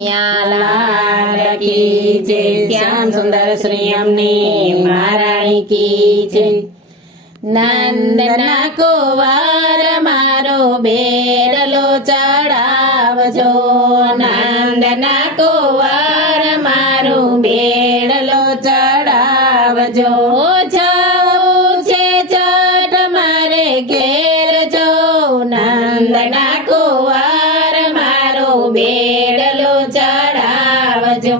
લાલ કી જય શ્યામ સુંદર શ્રી અમને મહારાણી કી જય નંદના કુંવર મારો બેડલો ચડાવજો નંદના કુંવર મારો બેડલો ચડાવજો જાવું છે ચટ મારે ઘેર જો નંદના કુંવર મારો બેડલો ચડાવજો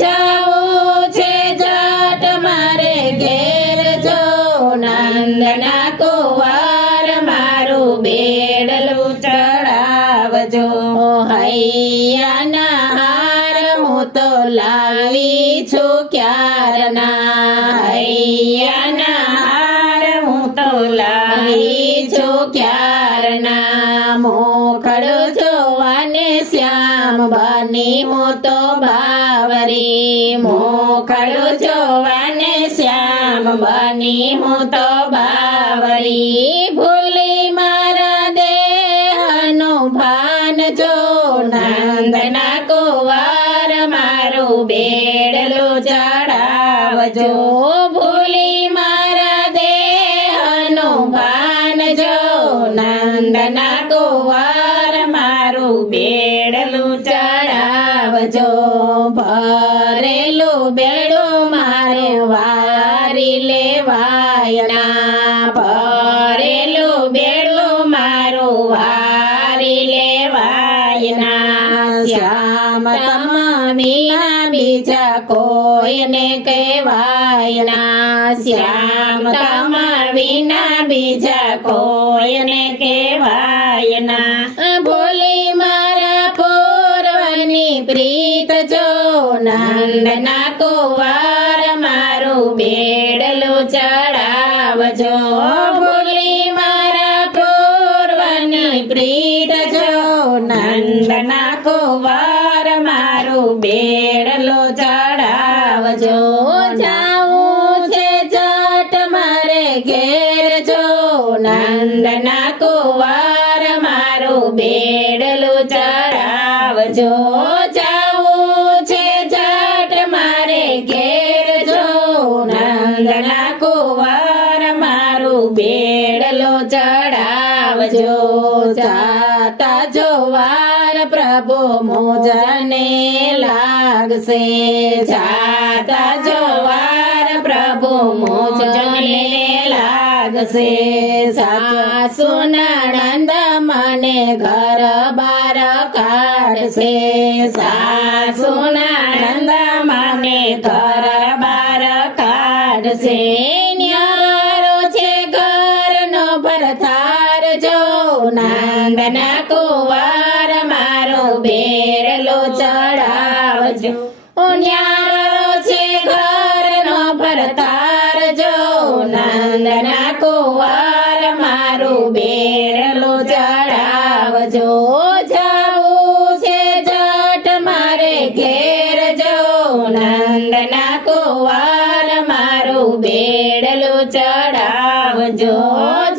જાવું છે જટ મારે ઘેર જો નંદના કુંવર મારું બેડલું ચડાવજો હૈયાના હાર હું તો લાવી છું ક્યારના હૈયાના હાર હું તો લાવી છું ક્યારના મોખડું જોવાને શ્યામ બની હું તો બાવરી મોખડું જોવાને શ્યામ બની હું તો બાવરી ભૂલી મારા દેહનું ભાન જો નંદના કુંવર મારું બેડલું ચડાવજો ભૂલી મારા દેહનું ભાન જો નંદના કુંવર મારું બેડલું ચડાવજો ભરેલું બેડું મારે વારી લેવાયના ભરેલું બેડું મારું વારી લેવાયના શ્યામ તમ વિના બીજા કોઈને કહેવાયના શ્યામ તમ વિના બીજા કોઈને કહેવાયના ભોલી મારા પૂર્વની પ્રીત જો નંદના કુંવર મારું બેડલું ચડાવજો ભોલી મારા પૂર્વની પ્રીત જો નંદના કુંવર મારું બેડલું ચડાવજો જાવું છે જટ મારે ઘેર જો નંદના કુંવર મારું બેડલું ચડાવજો જાવું છે જટ મારે ઘેર જો નંદના કુંવર મારું બેડલું ચડાવજો જાતા જોવાર પ્રભુ મોજને લાગશે જાતા જોવાર પ્રભુ મોજને લાગશે સાસુ નણંદ મને ઘર બાર કાઢશે સાસુ નણંદ મને ઘર બાર કાઢશે ન્યારો છે ઘરનો ભરથાર જો નંદના કુંવર મારો બેડલો ચડાવજો ન્યારો છે ઘરનો ભરથાર જો નંદના કુંવર મારું બેડલો ચડાવજો જાવું છે જટ મારે ઘેર જો નંદના કુંવર મારું બેડલું ચડાવજો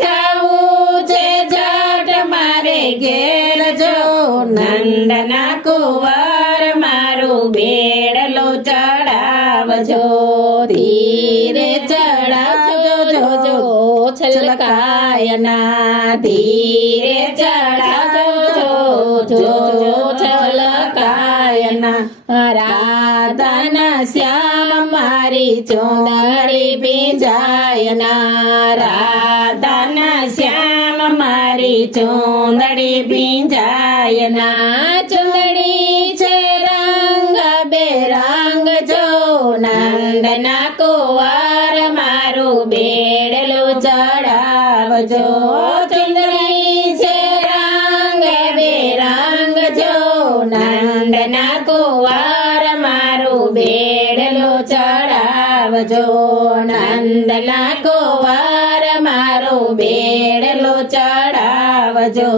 જાવું છે જટ મારે ઘેર જો નંદના કુંવર મારું બેડલું ચડાવજો ધીરે ચડાવજો જો છલકાયના ધીરે ચડાવજો જો છલકાયના રાધાના શ્યામ મારી ચુંદડી ભીંજાયના રાધાના શ્યામ મારી ચુંદડી ભીંજાયના ચુંદડી છે રંગ બેરંગ જો નંદના કુંવર મારું બેડલું ચડાવજો ચુંદડી છે રંગ બેરંગ જો નંદના કુંવર મારું બેડલું ચડાવજો નંદના કુંવર મારું બેડલું ચડાવજો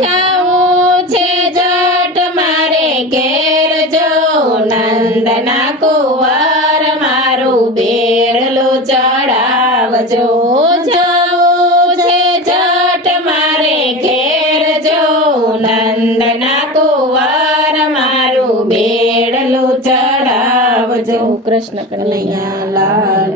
જાવું છે જટ મારે ઘેર જો નંદના કુંવર મારું બેડલું ચડાવજો જાવું છે જટ મારે ઘેર જો નંદના કુંવર મારું બેડલું ચડાવજો કૃષ્ણ કનૈયા લાલ